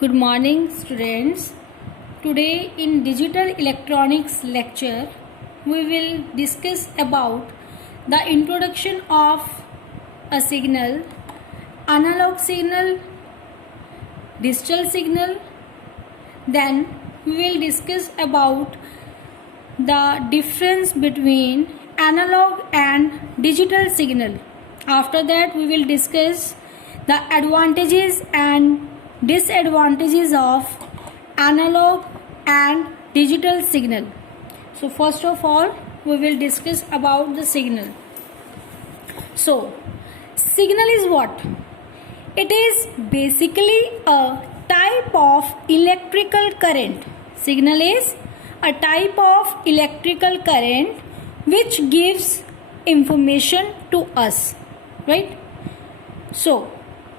Good morning, students. Today in digital electronics lecture, we will discuss about the introduction of a signal, analog signal, digital signal. Then we will discuss about the difference between analog and digital signal. After that, we will discuss the advantages and disadvantages of analog and digital signal. So first of all, we will discuss about the signal. So signal is what? It is basically a type of electrical current. Signal is a type of electrical current which gives information to us, right? So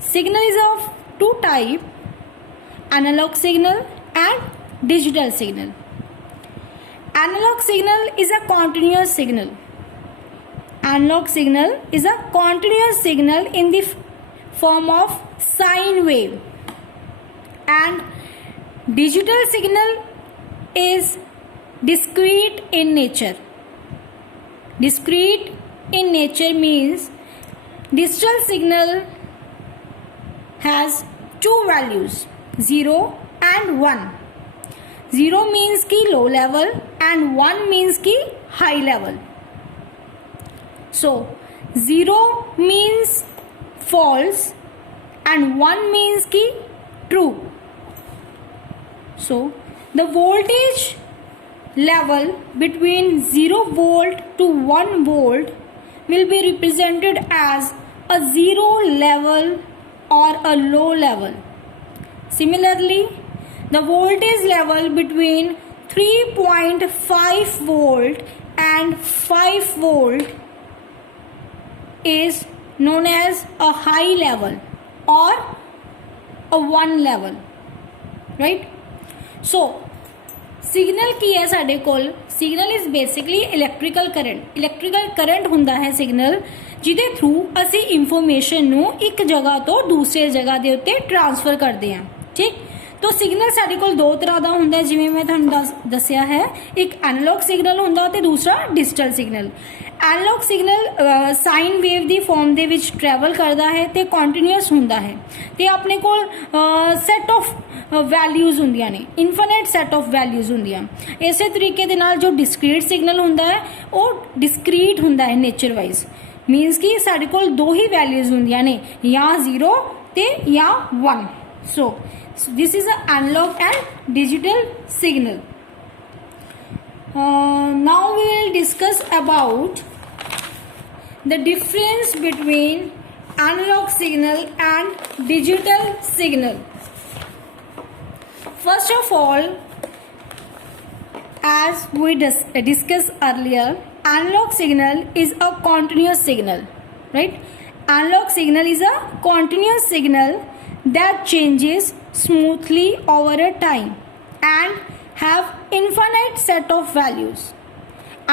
signal is of two types, analog signal and digital signal. Analog signal is a continuous signal. Analog signal is a continuous signal in the form of sine wave, and digital signal is discrete in nature. Discrete in nature means digital signal has two values, 0 and 1. 0 means ki low level and 1 means ki high level. So 0 means false and 1 means ki true. So the voltage level between 0 volt to 1 volt will be represented as a 0 level or a low level. Similarly, the voltage level between 3.5 volt and 5 volt is known as a high level or a 1 level, right? So signal की है साढ़े कोल. Signal is basically electrical current. Electrical current ਹੁੰਦਾ ਹੈ signal ਜਿਹਦੇ through ਅਸੀਂ information ਨੂੰ ਇੱਕ ਜਗ੍ਹਾ ਤੋਂ ਦੂਸਰੇ ਜਗ੍ਹਾ ਦੇ ਉੱਤੇ ਟ੍ਰਾਂਸਫਰ ਕਰਦੇ ਹਾਂ. ਠੀਕ. तो सिग्नल साढ़े कोल दो तरह का ਹੁੰਦਾ है, जिवें मैं ਤੁਹਾਨੂੰ ਦੱਸਿਆ है. एक एनालॉग सिग्नल ਹੁੰਦਾ ਤੇ दूसरा digital signal. Analog signal sine wave ਦੀ फॉर्म ਦੇ ਵਿੱਚ ट्रैवल करता है ਤੇ ਕੰਟੀਨਿਊਸ ਹੁੰਦਾ है ਤੇ ਆਪਣੇ ਕੋਲ ਸੈਟ ਆਫ ਵੈਲਿਊਜ਼ ਹੁੰਦੀਆਂ ਨੇ, ਇਨਫਿਨਿਟ ਸੈਟ ਆਫ ਵੈਲਿਊਜ਼ ਹੁੰਦੀਆਂ. ਇਸੇ ਤਰੀਕੇ ਦੇ ਨਾਲ ਜੋ ਡਿਸਕ੍ਰੀਟ ਸਿਗਨਲ ਹੁੰਦਾ ਹੈ ਉਹ ਡਿਸਕ੍ਰੀਟ ਹੁੰਦਾ ਹੈ ਨੇਚਰ ਵਾਈਜ਼. ਮੀਨਸ ਕਿ ਸਾਡੇ ਕੋਲ ਦੋ ਹੀ ਵੈਲਿਊਜ਼ ਹੁੰਦੀਆਂ ਨੇ, ਜਾਂ 0 ਤੇ ਜਾਂ 1. ਸੋ this is an analog and digital signal. Now we will discuss about the difference between analog signal and digital signal. First of all, as we discussed earlier, analog signal is a continuous signal, right? Analog signal is a continuous signal that changes smoothly over a time and have infinite set of values.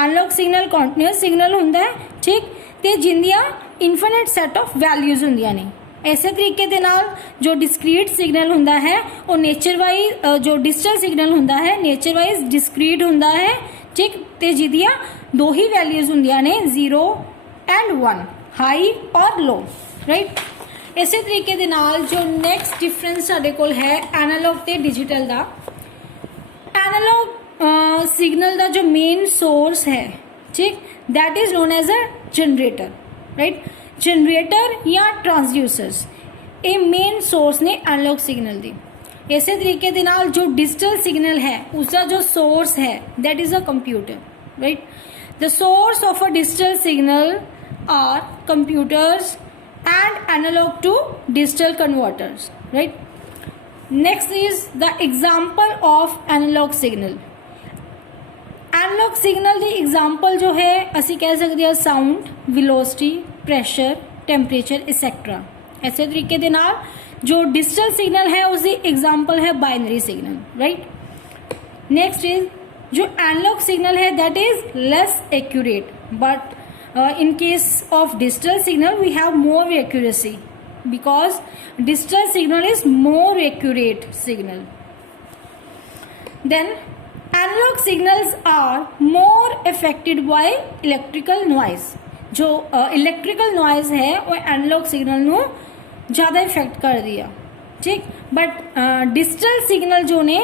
Analog signal continuous signal ਹੁੰਦਾ ਹੈ, ਠੀਕ, ਤੇ ਜਿੰਦੀਆਂ infinite set of values ਹੁੰਦੀਆਂ ਨੇ. ਇਸੇ ਤਰੀਕੇ ਦੇ ਨਾਲ ਜੋ discrete signal ਹੁੰਦਾ ਹੈ ਉਹ nature wise ਜੋ digital signal ਹੁੰਦਾ ਹੈ nature wise discrete ਹੁੰਦਾ ਹੈ, ਠੀਕ, ਤੇ ਜਿਹਦੀਆਂ ਦੋ ਹੀ values ਹੁੰਦੀਆਂ ਨੇ 0 and 1, high or low, right? ਇਸੇ ਤਰੀਕੇ ਦੇ ਨਾਲ ਜੋ ਨੈਕਸਟ ਡਿਫਰੈਂਸ ਸਾਡੇ ਕੋਲ ਹੈ ਐਨਾਲੌਗ ਤੇ ਡਿਜੀਟਲ ਦਾ. ਐਨਾਲੌਗ ਸਿਗਨਲ ਦਾ ਜੋ ਮੇਨ ਸੋਰਸ ਹੈ, ਠੀਕ, that is known as a generator, right? Generator ਜਾਂ ਟਰਾਂਸਡਿਊਸਰਸ ਇਹ ਮੇਨ ਸੋਰਸ ਨੇ ਐਨਾਲੌਗ ਸਿਗਨਲ ਦੀ. ਇਸੇ ਤਰੀਕੇ ਦੇ ਨਾਲ ਜੋ ਡਿਜੀਟਲ ਸਿਗਨਲ ਹੈ ਉਸਦਾ ਜੋ ਸੋਰਸ ਹੈ that is a computer, right? The source of a digital signal are computers and analog to digital converters, right? Next is the example of analog signal. Analog signal the example जो है ਅਸੀਂ ਕਹਿ ਸਕਦੇ ਹਾਂ sound, velocity, pressure, temperature, etc. ऐसे तरीके ਦੇ ਨਾਲ जो digital signal है उसकी example है binary signal, right? Next is जो analog signal है that is less accurate, but in case of digital signal we have more accuracy, because digital signal is more accurate signal. Then analog signals are more affected by electrical noise. जो electrical noise है वो analogue signal ਨੂੰ ज़्यादा effect कर दिया, ठीक. But digital signal जो ने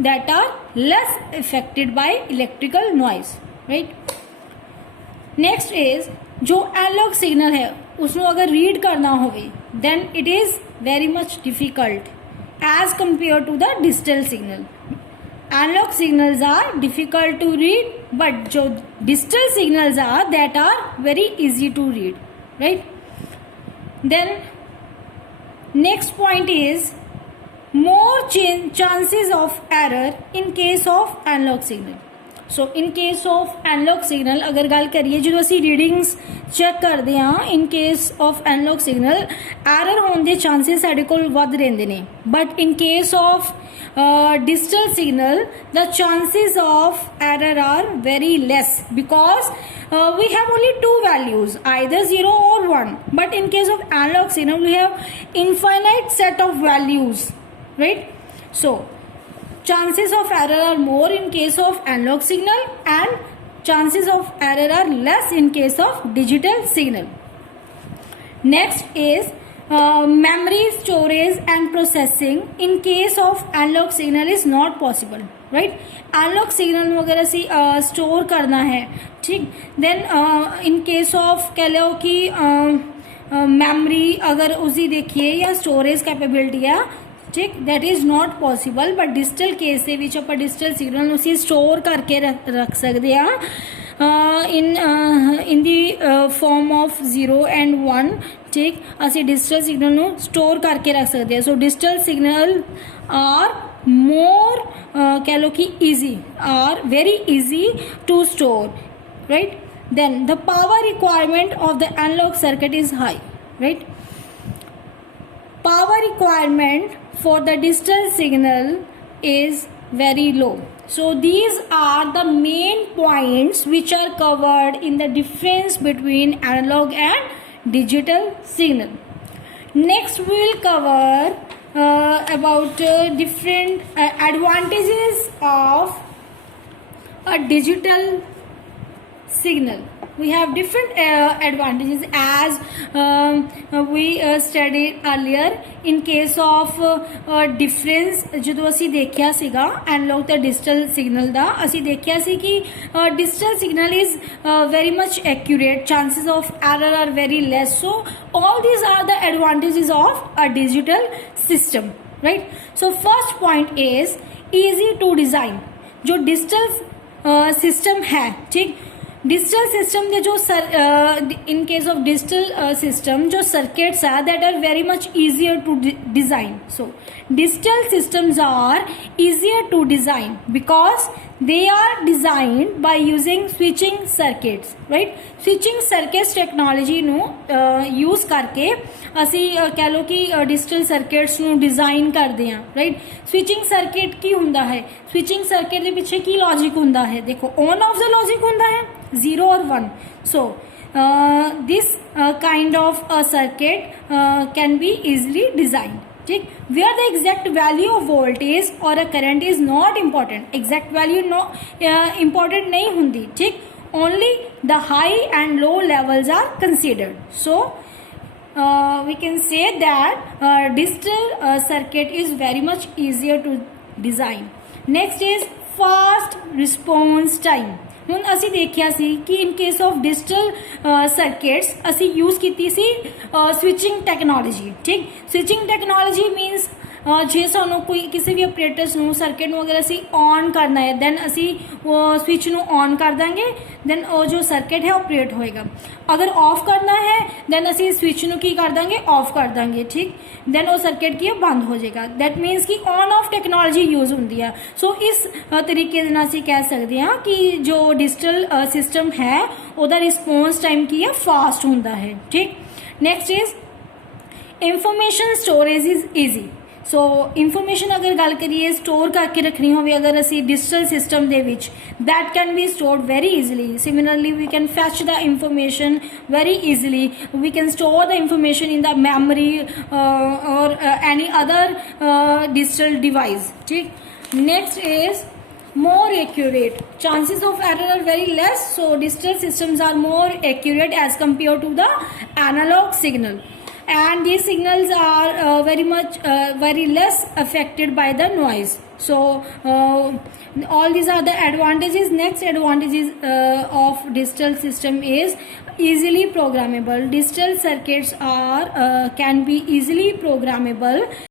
that are less affected by electrical noise, right. Next is जो एनालॉग सिग्नल है उसको अगर रीड करना होवे then it is very much difficult as compare to the digital signal. Analog signals are difficult to read, but जो digital signals are that are very easy to read, right? Then next point is more chances of error in case of analog signal. So in case of analog signal अगर गल करिए जो ਅਸੀਂ readings check करते हाँ in case of analog signal error होने के chances साढ़े कोल वध रहंदे ने, but in case of digital signal the chances of error are very less because we have only two values, either 0 or 1, but in case of analog signal we have infinite set of values, right? So chances of error are more in case of analog signal and chances of error are less in case of digital signal. Next is memory storage and processing in case of analog signal is not possible, right? Analog signal वगैरह से store करना है, ठीक. Then in case of कह लो कि memory अगर उसी देखिए या storage capability है, ठीक, that is not possible. But digital case ਦੇ ਵਿੱਚ ਆਪਾਂ डिजिटल सिग्नल उसी स्टोर करके रख सकते हैं इन दी फॉर्म ऑफ 0 and 1, ठीक. ਅਸੀਂ डिजिटल सिग्नल ਨੂੰ स्टोर करके रख सकते हैं. So digital signal are more कह लो कि easy, are very easy to store, right. Then the power requirement of the analog circuit is high, right. Power requirement for the digital signal is very low. So these are the main points which are covered in the difference between analog and digital signal. Next we will cover about different advantages of a digital signal. We have different advantages as we studied earlier. In case of difference जो असी देखिया सीगा analogue ते digital signal दा, असी देखिया सी कि digital signal is very much accurate, chances of error are very less. So all these are the advantages of a digital system, right? So first point is easy to design. जो digital system है, ठीक, digital system के जो in case of digital system जो circuits है that are very much easier to design. So digital systems are easier to design because they are designed by using switching circuits, right. Switching circuits technology ਨੂੰ use करके ਅਸੀਂ कह लो कि digital circuits ਨੂੰ design करते हैं, राइट. स्विचिंग सर्किट की ਹੁੰਦਾ है, स्विचिंग सर्किट ਦੇ ਪਿੱਛੇ ਕੀ लॉजिक ਹੁੰਦਾ है, देखो ऑन ऑफ द लॉजिक ਹੁੰਦਾ है 0 or 1. So this kind of a circuit can be easily designed, ठीक. Where the exact value of voltage or a current is not important, exact value no important नहीं हुंदी, ठीक. Only the high and low levels are considered. So we can say that digital circuit is very much easier to design. Next is fast response time. ਹੁਣ ਅਸੀਂ ਦੇਖਿਆ ਸੀ ਕਿ in case of digital ਸਰਕਿਟਸ ਅਸੀਂ use ਕੀਤੀ ਸੀ switching technology, ਠੀਕ. Switching technology means ਜੇ ਸਾਨੂੰ ਕੋਈ ਕਿਸੇ ਵੀ ਆਪਰੇਟਰਸ ਨੂੰ ਸਰਕਿਟ ਨੂੰ ਅਗਰ ਅਸੀਂ ਔਨ ਕਰਨਾ ਹੈ ਦੈਨ ਅਸੀਂ ਉਹ ਸਵਿਚ ਨੂੰ ਔਨ ਕਰ ਦਾਂਗੇ, ਦੈਨ ਉਹ ਜੋ ਸਰਕਿਟ ਹੈ ਆਪਰੇਟ ਹੋਏਗਾ. ਅਗਰ ਆਫ ਕਰਨਾ ਹੈ ਦੈਨ ਅਸੀਂ ਸਵਿਚ ਨੂੰ ਕੀ ਕਰ ਦਾਂਗੇ, ਆਫ ਕਰ ਦਾਂਗੇ, ਠੀਕ. ਦੈਨ ਉਹ ਸਰਕਿਟ ਕੀ ਹੈ ਬੰਦ ਹੋ ਜਾਏਗਾ. ਦੈਟ ਮੀਨਸ ਕਿ ਔਨ ਆਫ ਟੈਕਨੋਲੋਜੀ ਯੂਜ਼ ਹੁੰਦੀ ਹੈ. ਸੋ ਇਸ ਤਰੀਕੇ ਦੇ ਨਾਲ ਅਸੀਂ ਕਹਿ ਸਕਦੇ ਹਾਂ ਕਿ ਜੋ डिजिटल सिस्टम है ਉਹਦਾ रिस्पॉन्स टाइम की है फास्ट ਹੁੰਦਾ है, ठीक. Next is information storage is easy. So information ਅਗਰ ਗੱਲ ਕਰੀਏ ਸਟੋਰ ਕਰਕੇ ਰੱਖਣੀ ਹੋਵੇ ਅਗਰ ਅਸੀਂ ਡਿਜੀਟਲ ਸਿਸਟਮ ਦੇ ਵਿੱਚ, that can be stored very easily. Similarly, we can fetch the information very easily. We can store the information in the memory or any other digital device. ठीक. Next is more accurate. Chances of error are very less, so digital systems are more accurate as compared to the analog signal. And these signals are very less affected by the noise. So all these are the advantages. Next advantages of digital system is easily programmable. Digital circuits are can be easily programmable.